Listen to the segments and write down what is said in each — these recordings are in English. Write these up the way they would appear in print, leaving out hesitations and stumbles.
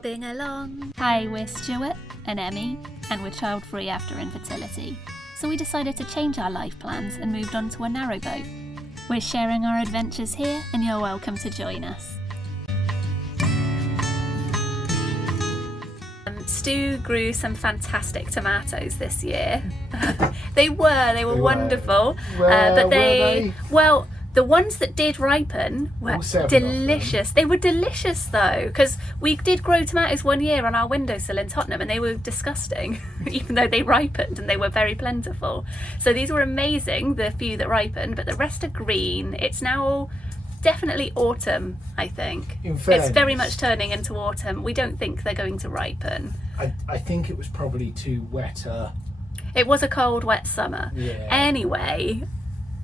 bobbing along. Hi, we're Stuart and Emmie, and we're child-free after infertility. So we decided to change our life plans and moved on to a narrowboat. We're sharing our adventures here, and you're welcome to join us. Stu grew some fantastic tomatoes this year. They were wonderful. Well, the ones that did ripen were delicious. They were delicious though, because we did grow tomatoes one year on our windowsill in Tottenham and they were disgusting, even though they ripened and they were very plentiful. So these were amazing, the few that ripened, but the rest are green. It's now definitely autumn, I think. It's very much turning into autumn. We don't think they're going to ripen. I think it was probably too wet. It was a cold, wet summer. Yeah. Anyway,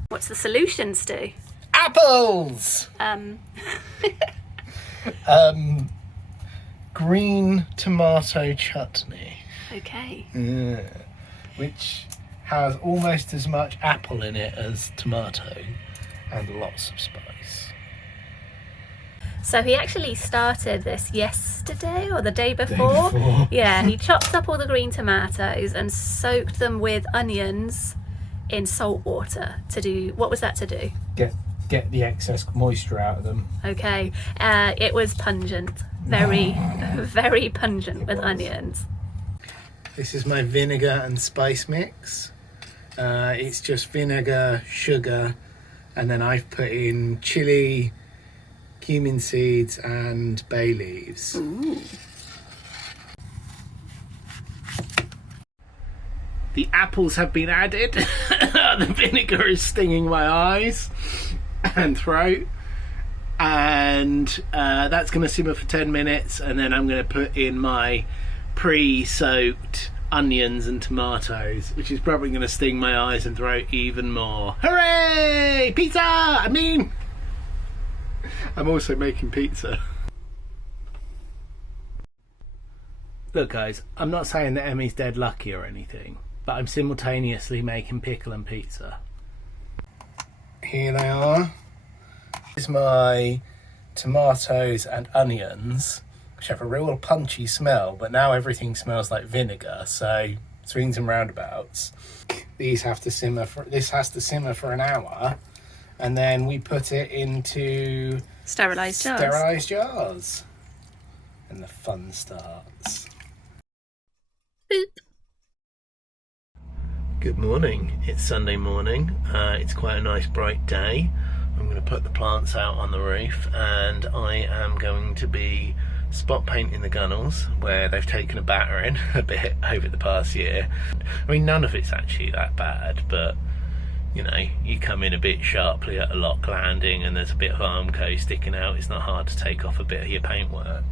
what's the solution, Stu? Apples! Green tomato chutney. Okay. Yeah. Which has almost as much apple in it as tomato and lots of spice. So he actually started this yesterday or the day before. Yeah, he chopped up all the green tomatoes and soaked them with onions in salt water to do, what was that to do? Get the excess moisture out of them. Okay, it was pungent, very pungent with onions. This is my vinegar and spice mix. It's just vinegar, sugar, and then I've put in chili, cumin seeds and bay leaves. Ooh. The apples have been added. The vinegar is stinging my eyes and throat, and that's going to simmer for 10 minutes, and then I'm going to put in my pre-soaked onions and tomatoes, which is probably going to sting my eyes and throat even more. Hooray! Pizza! I'm also making pizza. Look guys, I'm not saying that Emmie's dead lucky or anything, but I'm simultaneously making pickle and pizza. Here they are. Here's my tomatoes and onions, which have a real punchy smell, but now everything smells like vinegar, so swings and roundabouts. This has to simmer for an hour, and then we put it into Sterilised jars. And the fun starts. Boop. Good morning, it's Sunday morning. It's quite a nice bright day. I'm going to put the plants out on the roof, and I am going to be spot painting the gunnels where they've taken a battering a bit over the past year. I mean, none of it's actually that bad, but you know, you come in a bit sharply at a lock landing and there's a bit of armco sticking out, it's not hard to take off a bit of your paintwork.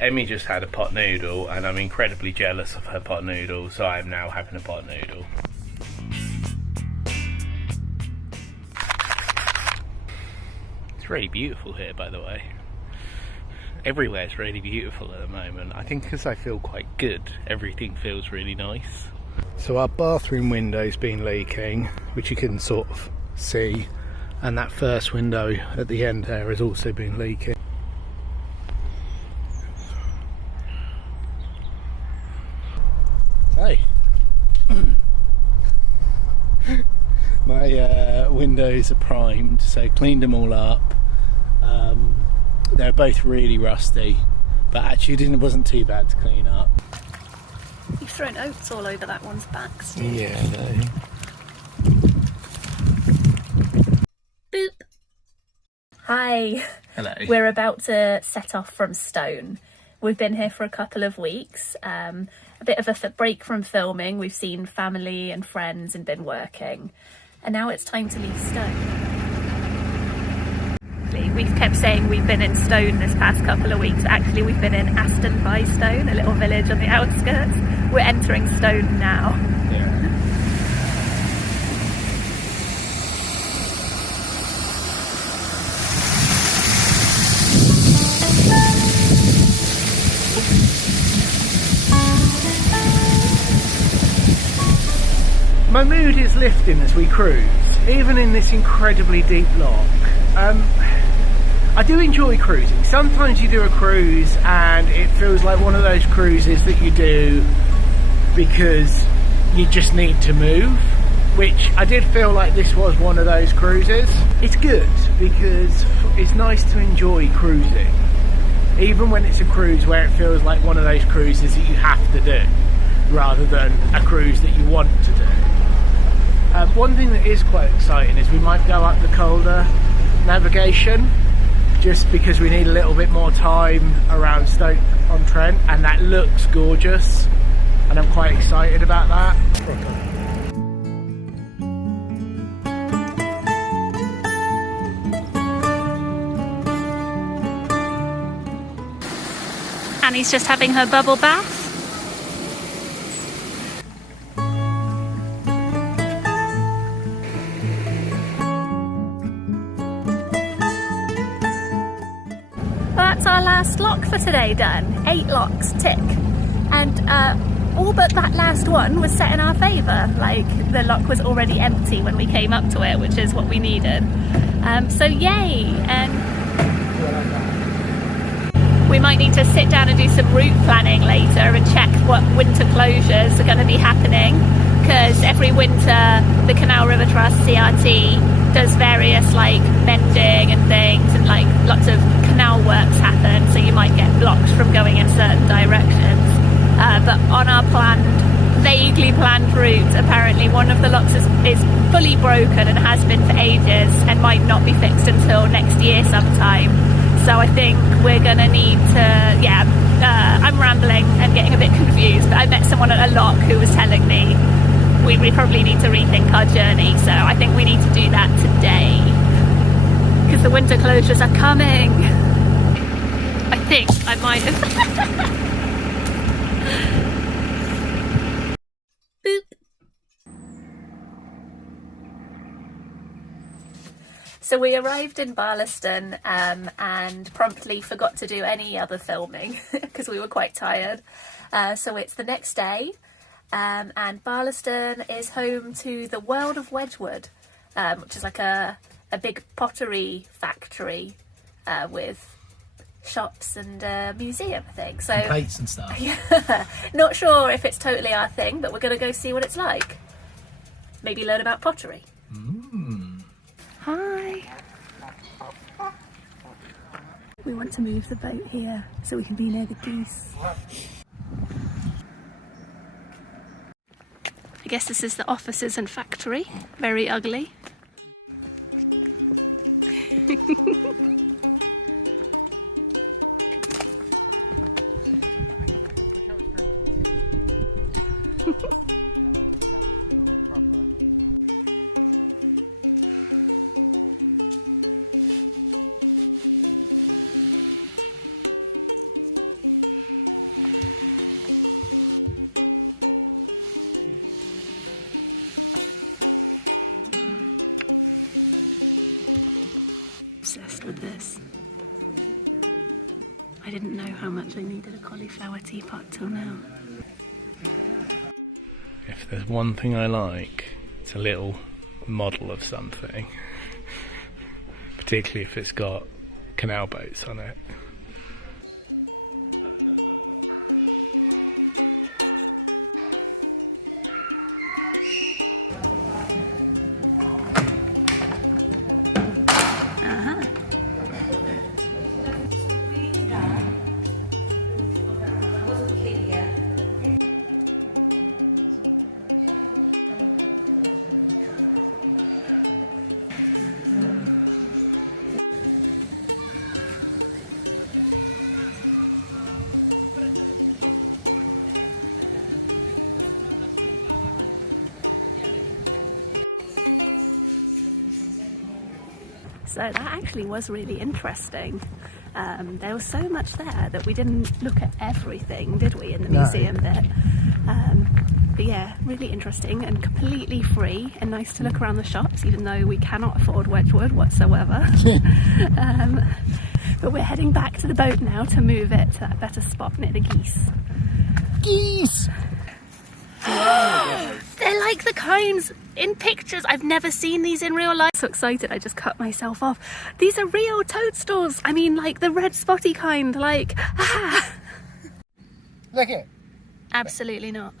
Emmie just had a pot noodle and I'm incredibly jealous of her pot noodle, so I'm now having a pot noodle. It's really beautiful here, by the way. Everywhere's really beautiful at the moment. I think because I feel quite good, everything feels really nice. So our bathroom window's been leaking, which you can sort of see, and that first window at the end there has also been leaking. Hey, my windows are primed, so cleaned them all up. They're both really rusty, but actually it wasn't too bad to clean up. You've thrown oats all over that one's back, Stu. Yeah, I know. Boop. Hi. Hello. We're about to set off from Stone. We've been here for a couple of weeks. A bit of a break from filming. We've seen family and friends and been working. And now it's time to leave Stone. We've kept saying we've been in Stone this past couple of weeks. Actually, we've been in Aston by Stone, a little village on the outskirts. We're entering Stone now. Yeah. My mood is lifting as we cruise, even in this incredibly deep lock. I do enjoy cruising. Sometimes you do a cruise and it feels like one of those cruises that you do because you just need to move, which I did feel like this was one of those cruises. It's good because it's nice to enjoy cruising, even when it's a cruise where it feels like one of those cruises that you have to do rather than a cruise that you want to do. One thing that is quite exciting is we might go up the colder navigation just because we need a little bit more time around Stoke-on-Trent, and that looks gorgeous and I'm quite excited about that. Annie's just having her bubble bath. That's our last lock for today done. 8 locks, tick. And all but that last one was set in our favour. Like, the lock was already empty when we came up to it, which is what we needed. So yay! And we might need to sit down and do some route planning later and check what winter closures are going to be happening, because every winter the Canal River Trust CRT does various like mending and things, and like lots of canal works happen, so you might get blocked from going in certain directions. But on our vaguely planned route, apparently one of the locks is fully broken and has been for ages and might not be fixed until next year sometime. So I think we're gonna need to, I'm rambling and getting a bit confused, but I met someone at a lock who was telling me we probably need to rethink our journey, so I think we need to do that today because the winter closures are coming. I think I might have boop. So we arrived in Barlaston and promptly forgot to do any other filming because we were quite tired. So it's the next day. And Barlaston is home to the World of Wedgwood, which is like a big pottery factory with shops and a museum, I think. So, and plates and stuff. Yeah, not sure if it's totally our thing, but we're going to go see what it's like. Maybe learn about pottery. Hi. We want to move the boat here so we can be near the geese. I guess this is the offices and factory. Very ugly. Obsessed with this. I didn't know how much I needed a cauliflower teapot till now. If there's one thing I like, it's a little model of something. Particularly if it's got canal boats on it. So that actually was really interesting. There was so much there that we didn't look at everything, did we, in the museum bit? But yeah, really interesting and completely free, and nice to look around the shops, even though we cannot afford Wedgwood whatsoever. But we're heading back to the boat now to move it to that better spot near the geese. Geese! They're They're like the kinds in pictures. I've never seen these in real life. So excited, I just cut myself off. These are real toadstools. I mean, like the red spotty kind, like, ah. Look it. Absolutely not.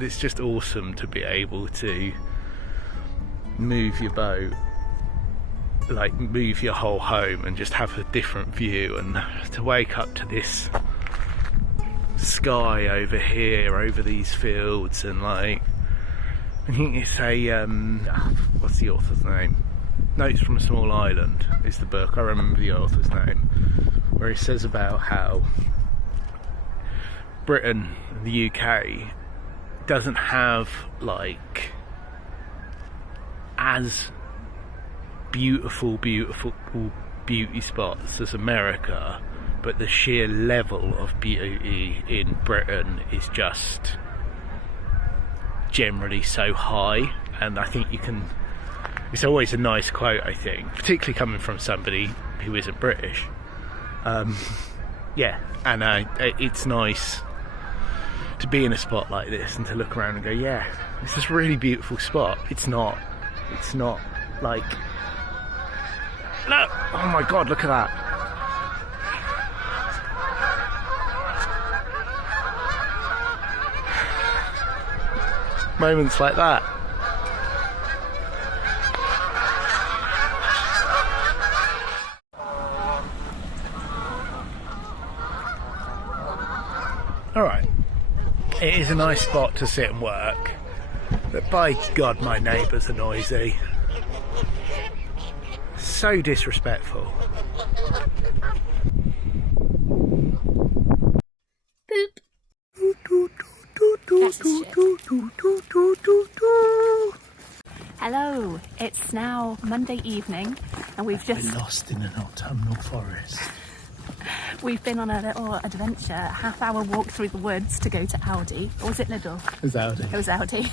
It's just awesome to be able to move your boat, like move your whole home and just have a different view, and to wake up to this sky over here, over these fields, and like, I think it's a, what's the author's name? Notes from a Small Island is the book, I remember the author's name, where he says about how Britain and the UK doesn't have like as beauty spots as America, but the sheer level of beauty in Britain is just generally so high. And I think you can, it's always a nice quote, I think, particularly coming from somebody who isn't British. Yeah, and it's nice to be in a spot like this and to look around and go, yeah, it's this really beautiful spot. It's not like, look, oh my god, look at that. Moments like that. Alright. It is a nice spot to sit and work, but by God, my neighbours are noisy. So disrespectful. Boop. Hello, it's now Monday evening and we've just been lost in an autumnal forest. We've been on a little adventure, a half-hour walk through the woods to go to Aldi. Or was it Lidl? It was Aldi. It was Aldi.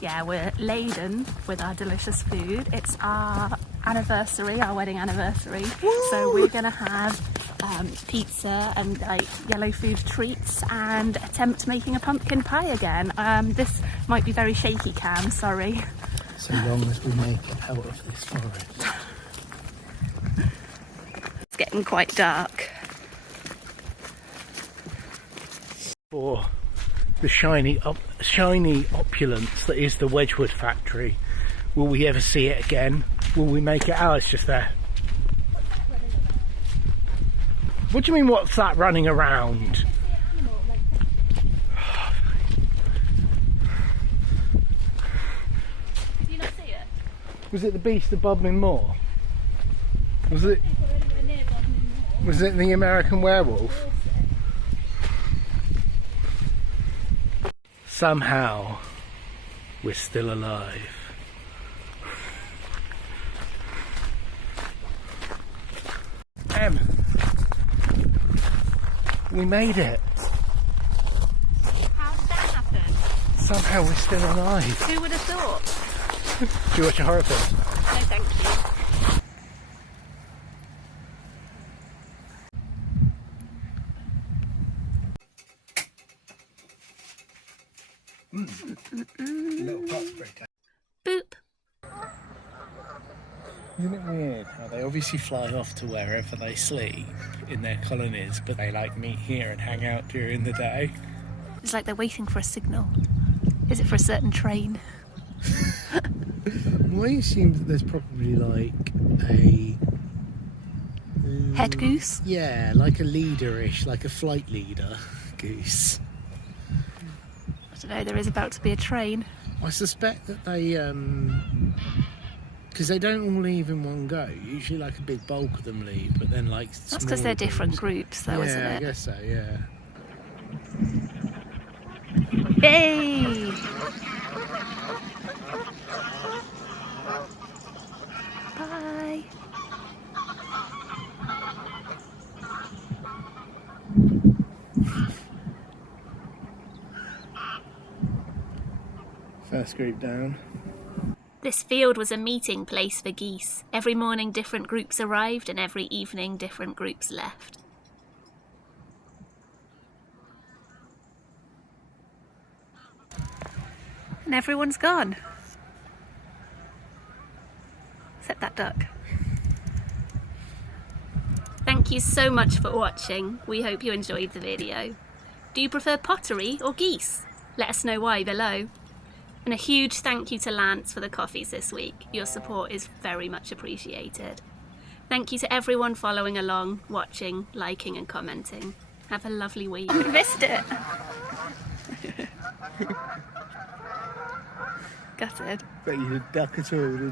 Yeah, we're laden with our delicious food. It's our anniversary, our wedding anniversary. Woo! So we're going to have pizza and like yellow food treats and attempt making a pumpkin pie again. This might be very shaky, Cam, sorry. So long as we make it out of this forest. It's getting quite dark. For the shiny opulence that is the Wedgwood factory, will we ever see it again? Will we make it out? It's just there. What do you mean, what's that running around? Did you not see it? Was it the Beast of Bodmin Moor? Was it the American Werewolf? Somehow we're still alive. We made it. How did that happen? Somehow we're still alive. Who would have thought? Do you watch a horror film? No, thank you. Little pot spray. Boop. Isn't it weird how they obviously fly off to wherever they sleep in their colonies, but they like meet here and hang out during the day? It's like they're waiting for a signal. Is it for a certain train? Well, I assume that there's probably like a head goose? Yeah, like a leader-ish, like a flight leader goose. I don't know, there is about to be a train. I suspect that they, because they don't all leave in one go. Usually like a big bulk of them leave, but then like That's because they're different groups though, isn't it? Yeah, I guess so, yeah. Yay! Bye! First group down. This field was a meeting place for geese. Every morning different groups arrived and every evening different groups left. And everyone's gone. Except that duck. Thank you so much for watching. We hope you enjoyed the video. Do you prefer pottery or geese? Let us know why below. And a huge thank you to Lance for the coffees this week. Your support is very much appreciated. Thank you to everyone following along, watching, liking and commenting. Have a lovely week. You missed it! Gutted. Bet you did duck at all, didn't you?